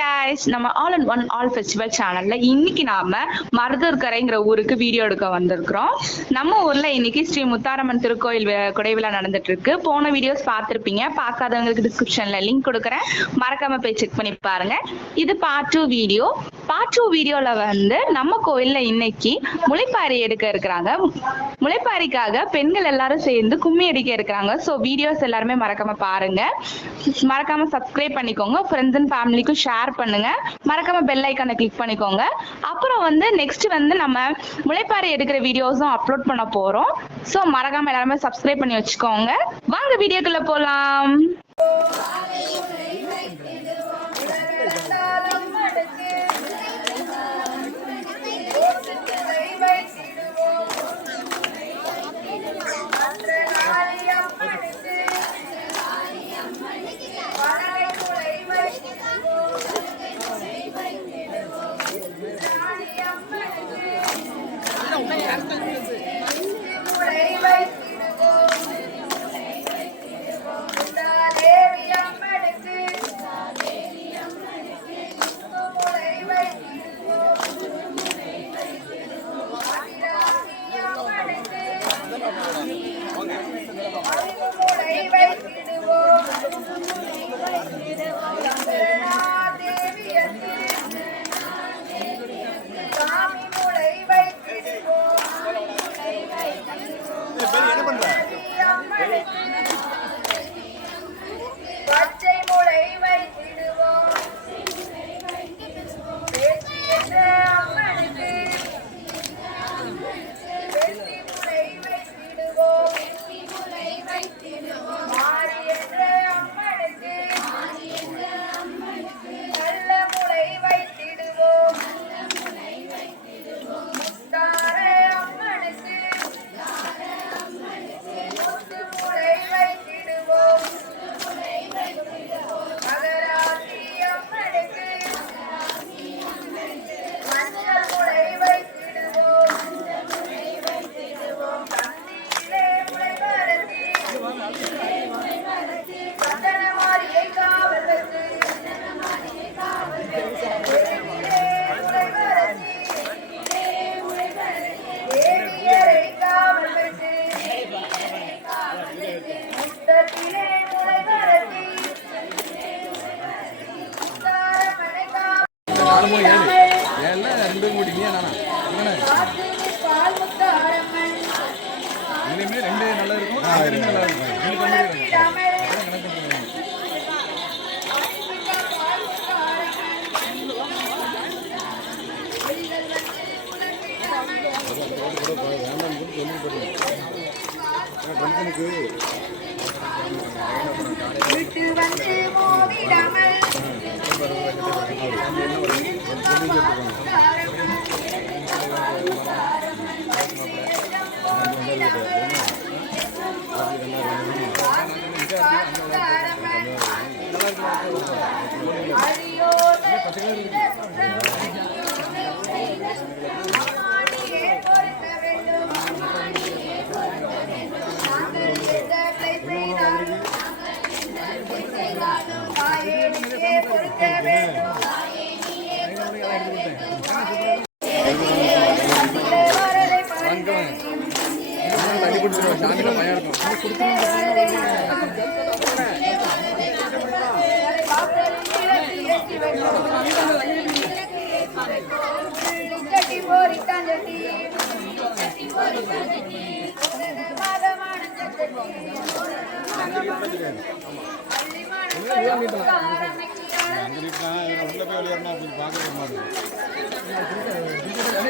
Guys நம்ம all and one all festival சேனல்ல இன்னைக்கு நாம மருதூர்கரைங்கிற ஊருக்கு வீடியோ எடுக்க வந்திருக்கிறோம். நம்ம ஊர்ல இன்னைக்கு ஸ்ரீ முத்தாரம்மன் திருக்கோயில் குடைவிழா நடந்துட்டு இருக்கு போன வீடியோஸ் பார்த்திருப்பீங்க. பார்க்காதவங்களுக்கு டிஸ்கிரிப்ஷன்ல லிங்க் கொடுக்குறேன். மறக்காம போய் செக் பண்ணி பாருங்க. இது part two video part two வீடியோல வந்து நம்ம கோயில்ல இன்னைக்கு முளைப்பாரி எடுக்க இருக்கிறாங்க. முளைப்பாரிக்காக பெண்கள் எல்லாரும் சேர்ந்து கும்மி அடிக்க இருக்கிறாங்க. ஸோ வீடியோஸ் எல்லாருமே மறக்காம பாருங்க. மறக்காம சப்ஸ்கிரைப் பண்ணிக்கோங்க. ஃப்ரெண்ட்ஸ் அண்ட் ஃபேமிலிக்கும் ஷேர் பண்ணுங்க. மறக்காம பெல் ஐக்கானை கிளிக் பண்ணிக்கோங்க. அப்புறம் வந்து நெக்ஸ்ட் வந்து நம்ம முளைப்பாறை எடுக்கிற வீடியோஸும் அப்லோட் பண்ண போறோம். ஸோ மறக்காம எல்லாருமே சப்ஸ்கிரைப் பண்ணி வச்சுக்கோங்க. வாங்க வீடியோக்குள்ள போலாம். நாலு மூணு ஏழு. ஏழுல ரெண்டு மூடி நீ நானா? இதுலேயுமே ரெண்டு நல்லா இருக்கும். ரெண்டு நல்லா இருக்கும். ரெண்டு அதான் கணக்கு பண்ணுவாங்க விட்டு வந்து பொறுத்த வேண்டும்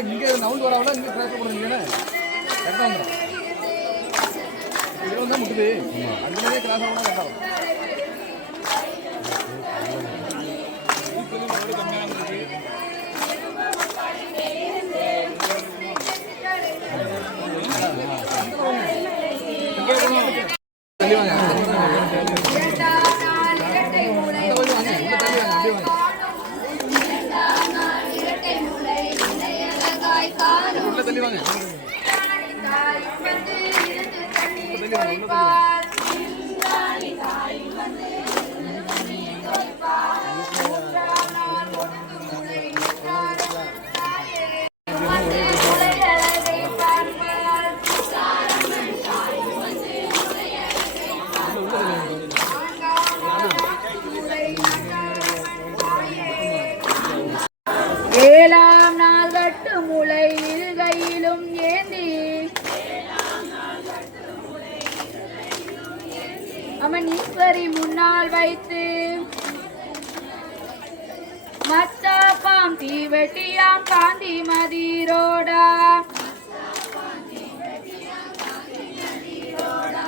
இங்கே நவுண்டு விட இங்கே பேசப்படுறீங்க கரெக்டாக வந்துடும் இதுல வந்தால் முட்டுது அந்த மாதிரியே கிளாஸ் ஆகணும் கரெக்டாக தீவெட்டியாம் காந்தி மதிரோடா.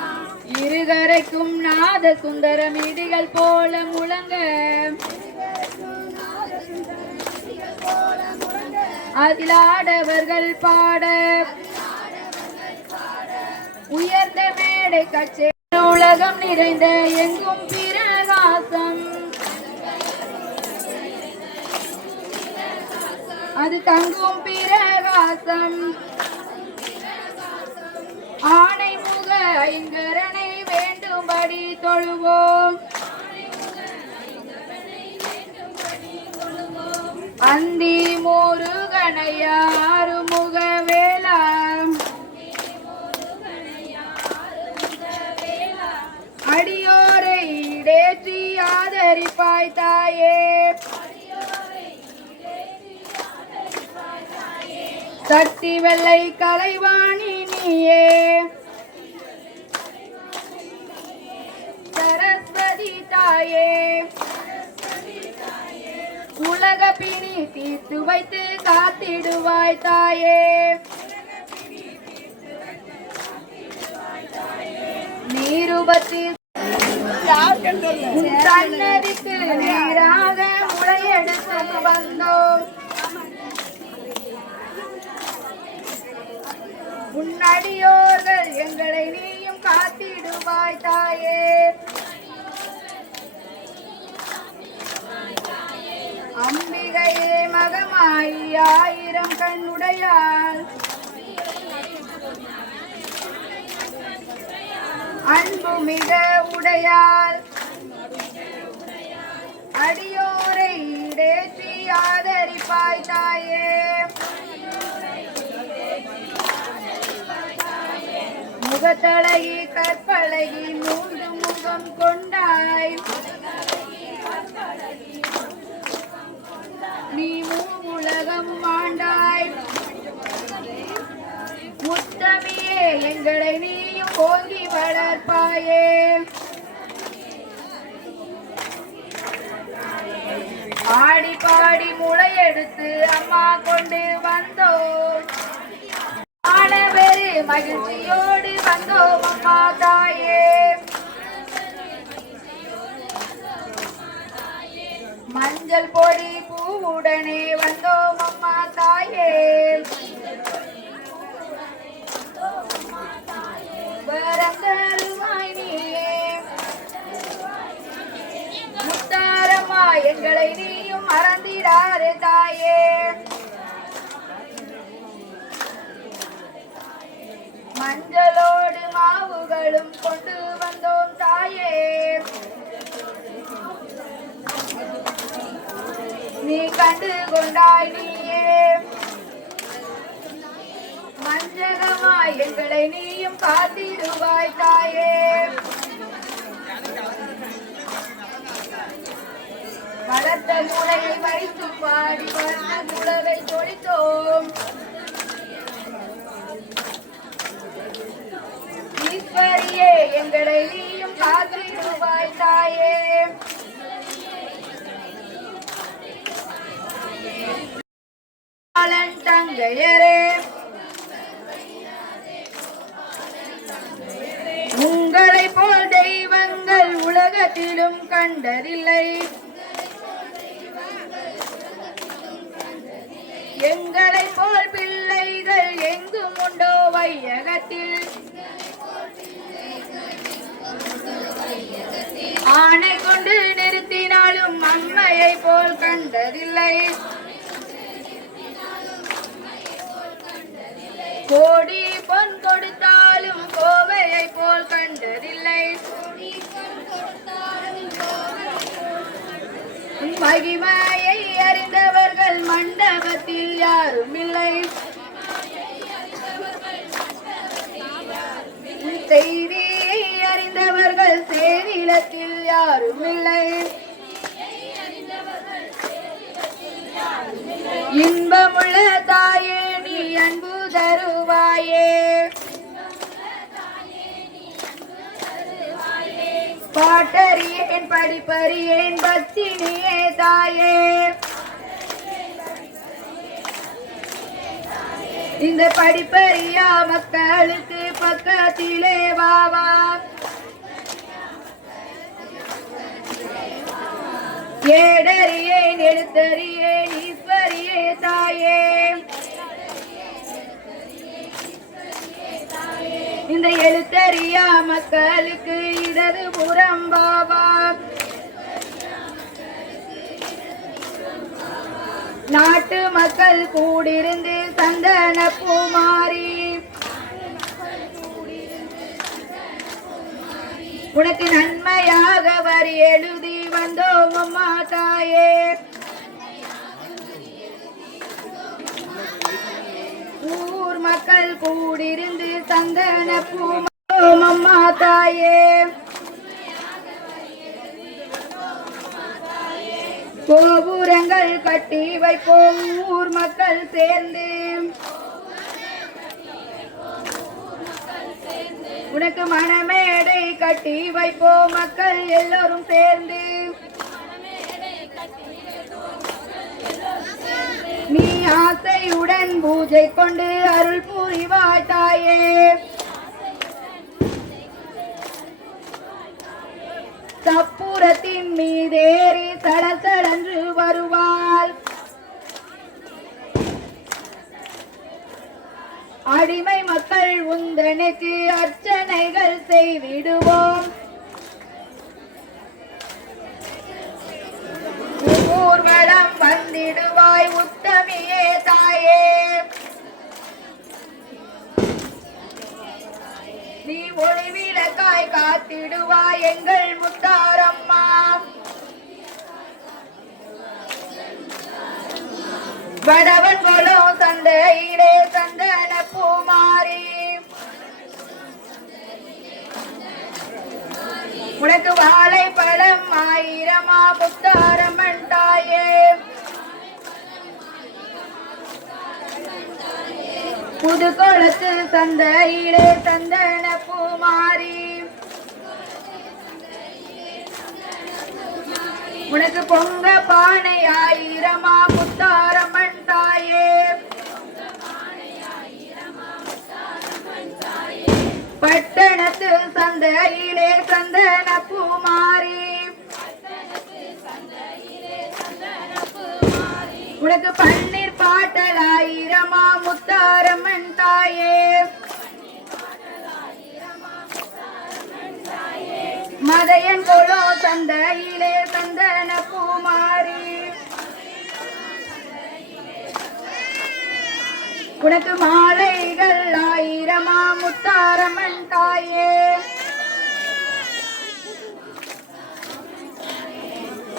இருகரைக்கும் நாத சுந்தரம் இடிகள் போல முழங்க. அதிலாடவர்கள் பாட. உயர்ந்த மேடை கச்சே உலகம் நிறைந்த எங்கும் பிரகாசம் அது தங்கும் பிரகாசம். ஆணை முக ஐங்கரனை வேண்டும்படி தொழுவோம். அந்தி முருகனையாறு முக வேல் அடியோரை இடேற்றி ஆதரிப்பாய் தாயே சக்தி வெள்ளை கலைவாணி நீயே. சரஸ்வதி தாயே. உலக பிணி தீர்த்து வைத்து காத்திடுவாய் தாயே. நீருபத்தில் உன் சன்னதிக்கு நேராக வந்தோம். உன்னடியோர்கள் எங்களை நீயும் காத்திடுவாய் தாயே. அம்பிகையே மகமாயி ஆயிரம் கண்ணுடையாள். அன்பு மிக உடையாள். அடியோரை இடேற்றி ஆதரிப்பாய் தாயே. முகத்தழகி கற்பழகி மூன்று முகம் கொண்டாய். நீ உலகம் வாண்டாய் முத்தமியே எங்களை நீயும் ஓங்கி வளர்ப்பாயே. ஆடி பாடி முளையெடுத்து அம்மா கொண்டு வந்தோம். மகிழ்ச்சியோடு வந்தோம் அம்மா தாயே. மஞ்சள் பொடி பூவுடனே வந்தோம் அம்மா தாயே வரம் தருவாய் நீயே முத்தாரம்மா எங்களை நீயும் மறந்திடாரு தாயே மஞ்சளோடு மாவுகளும் கொண்டு வந்தோம் தாயே நீ கண்டு கொண்டாய் நீயே மஞ்சகமாய் எங்களை நீயும் காத்திடுவாய் தாயே வளர்த்த முளையை வைத்து பாடி வந்த குளவை தொழித்தோம் ஈஸ்வரியே எங்களை நீயும் காத்திடுவாய் தாயே தங்கையரே. உங்களை போல் தெய்வங்கள் உலகத்திலும் கண்டதில்லை. எங்களை போல் பிள்ளைகள் எங்கும் உண்டோ வையகத்தில். ஆணை கொண்டு நிறுத்தினாலும் அம்மையை போல் கண்டதில்லை. கோடி பொன் கொடுத்தாலும் கோவையை போல் கண்டதில்லை. மகிமையை அறிந்தவர் யாரும் இல்லை செய்தியை அறிந்தவர்கள் சேரிலத்தில் யாரும் இல்லை இன்பமுள்ள தாயே நீ அன்பு தருவாயே. பாட்டறியேன் படிப்பறியேன் பத்தினியே தாயே. இந்த படிப்பறியா மக்களுக்கு பக்கத்திலே வாவா ஏடறியேன் எழுத்தறியேன் ஈஸ்வரியே தாயே. இந்த எழுத்தறியா மக்களுக்கு இடது புறம் பாபா நாட்டு மக்கள் கூடிருந்து சந்தன பூமாரி. உனக்கு நன்மையாக வரி எழுதி வந்தோம் அம்மா தாயே. ஊர் மக்கள் கூடிருந்து சந்தன பூமாரி. அம்மா தாயே. கோபுரங்கள் கட்டி வைப்போம் ஊர் மக்கள் சேர்ந்து. உனக்கு மனமேடை கட்டி வைப்போம் மக்கள் எல்லோரும் சேர்ந்து. நீ ஆசையுடன் பூஜை கொண்டு அருள் புரிவாய் தாயே. சப்புரத்தின் மீதேறி சடசடன்று வருவாள். அடிமை மக்கள் உந்தனுக்கு அர்ச்சனைகள் செய்திடுவோம் ஊர்வலம் வந்திடுவாய் உத்தமியே தாயே. காத்திடுவாய் எங்கள் முத்தாரம்மா. வடவன் கொலோ சந்தையிலே சந்தன பூமாரி. உனக்கு வாழை பழம் ஆயிரமா முத்தாரம்மன் தாயே. புது குளத்து சந்தையிலே சந்தன பூமாரி. உனக்கு பொங்க பானை ஆயிரமா முத்தாரம்மன் தாயே பட்டணத்து சந்தையிலே சந்தன பூமாரி உனக்கு பன்னீர் பாட்டல் ஆயிரமா முத்தாரம்மன் தாயே மதையன் கொலோ சந்தையிலே சந்தன பூமாரி உனக்கு மாலைகள் ஆயிரமா முத்தாரமன் தாயே.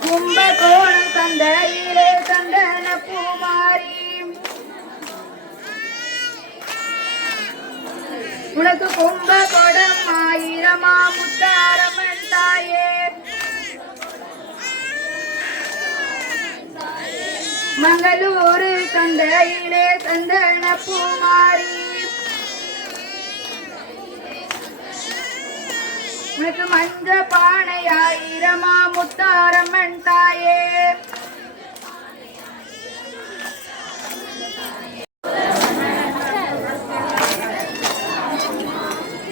கும்பகோணம் சந்தையிலே தந்தன பூமாரி. உனக்கு கும்பகோணம் ஆயிரமா முத்தாரமன் தாயே. மங்களூரு சந்தையிலே சந்தன பூமாரி. உனக்கு மஞ்ச பானை ஆயிரமா முத்தாரம்மன் தாயே.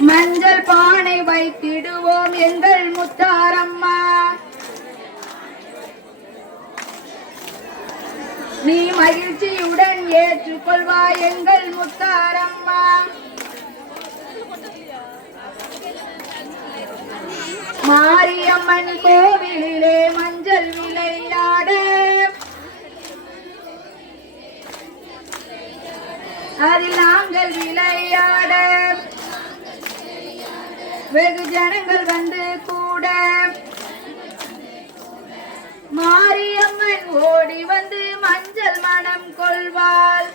மஞ்சள் பானை வைத்திடுவோம் எங்கள் முத்தாரம்மா நீ மகிழ்ச்சியுடன் ஏற்றுக்கொள்வாய் எங்கள் முத்தாரம்மா. மாரியம்மன் கோவிலிலே மஞ்சள் விளையாட. அதில் நாங்கள் விளையாட. வெகு ஜனங்கள் வந்து கூட. மாரியம்மன் ஓடி வந்து மஞ்சள் மனம் கொள்வாள்.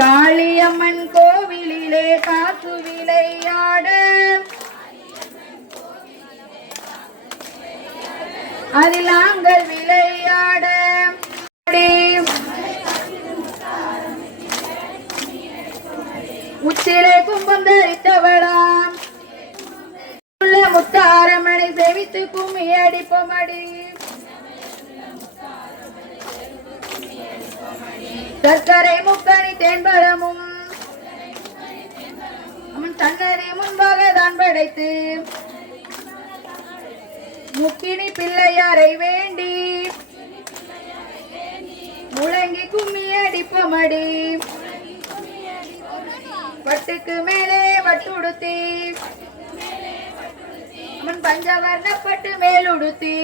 காளியம்மன் கோவிலிலே காசு விளையாட அதில் நாங்கள் விளையாட உச்சிலே கும்பம் தரித்தவளாம். செவித்து கும்மி அடிப்பமடி சர்க்கரை முக்கணி தேன்பழமும் அவன் தன்னரை முன்பாக தான் படைத்து முக்கினி பிள்ளையாரை வேண்டி முழங்கி கும்மி அடிப்பமடி பட்டுக்கு மேலே வட்டுடுத்தி அவன் பஞ்சவர்ணப்பட்டு மேலுடுத்தி.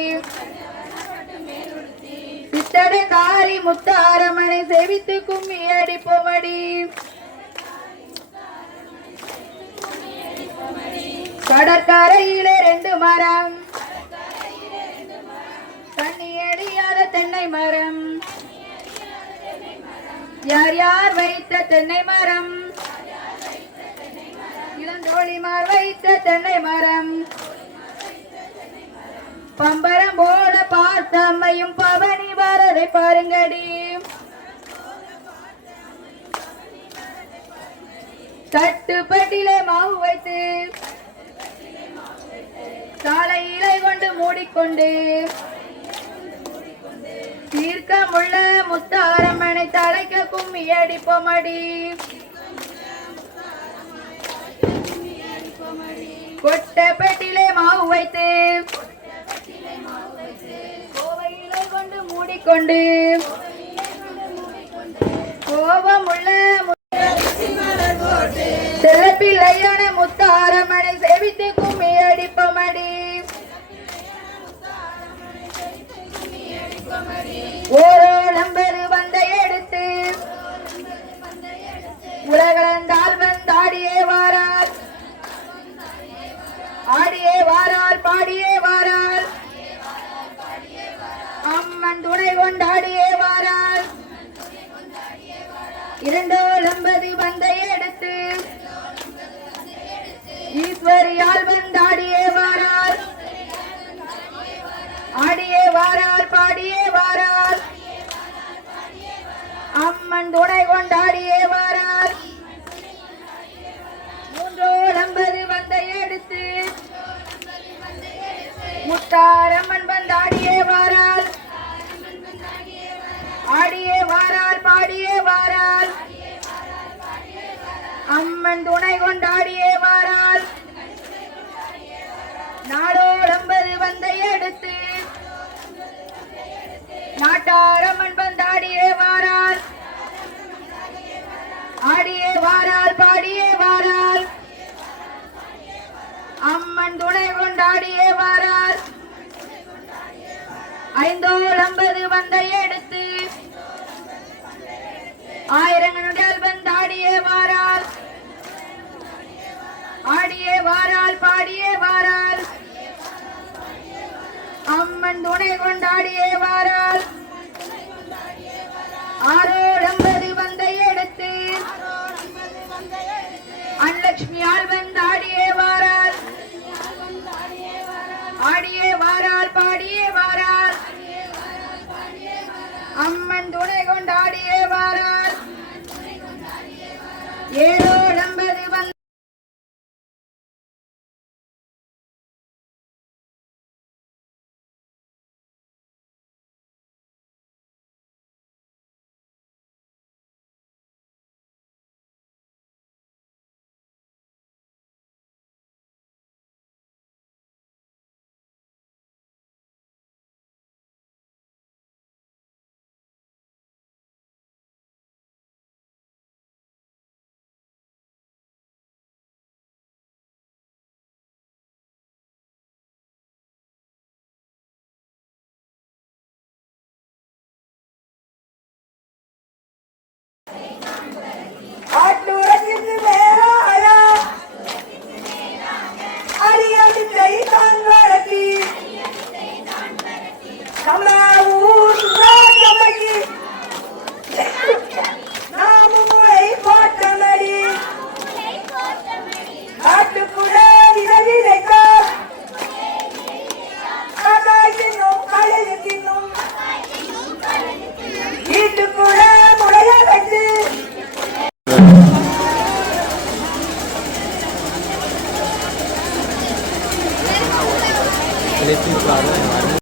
சித்தடு காரி முத்தாரமனை செவித்து கும்மி அடிப்போமடி கடற்கரையிலே ரெண்டு மரம். தண்ணி அடியாத தென்னை மரம். யார் யார் வைத்த தென்னை மரம்? இளந்தோழிமார் வைத்த தென்னை மரம். பம்பரம் போல பார்த்த அம்மையும் பவனி வரதை பாருங்கடி. தட்டுப்பட்டிலே மாவு வைத்து காலை இலை கொண்டு மூடிக்கொண்டு தீர்க்கமுள்ள முத்தாரம்மனை தலைக்க கும்மி அடிப்போமடி. கொட்டப்பட்டிலே மாவு வைத்து கொண்டு. மூடிக்கொண்டு கோபமுள்ள செல்லப்பிள்ளையான முத்தாரமனை செவித்து கும்மி அடிப்பமடி ஓர அம்மன் துணை கொண்டாடியே வாரால். நாடோடம்பது வந்தை எடுத்து நாட்டாரம்மன் வந்தாடியே வாரால். ஆடியே வாரால் பாடியே வாரால். அம்மன் துணை கொண்டாடியே வாரால். ஐந்தோளம்பது வந்தை எடுத்து ஆயிரங்களுடைய வந்தாடியே வாரால். அம்மன் துணை கொண்டாடியே வாரால் ஆரோடம்பது வந்த எடுத்து அன்லட்சுமியால் வந்தாடியே வாரால் ஆடியே வாரால் பாடியே வாரால் அம்மன் துணை கொண்டாடியே வாரால் ஏ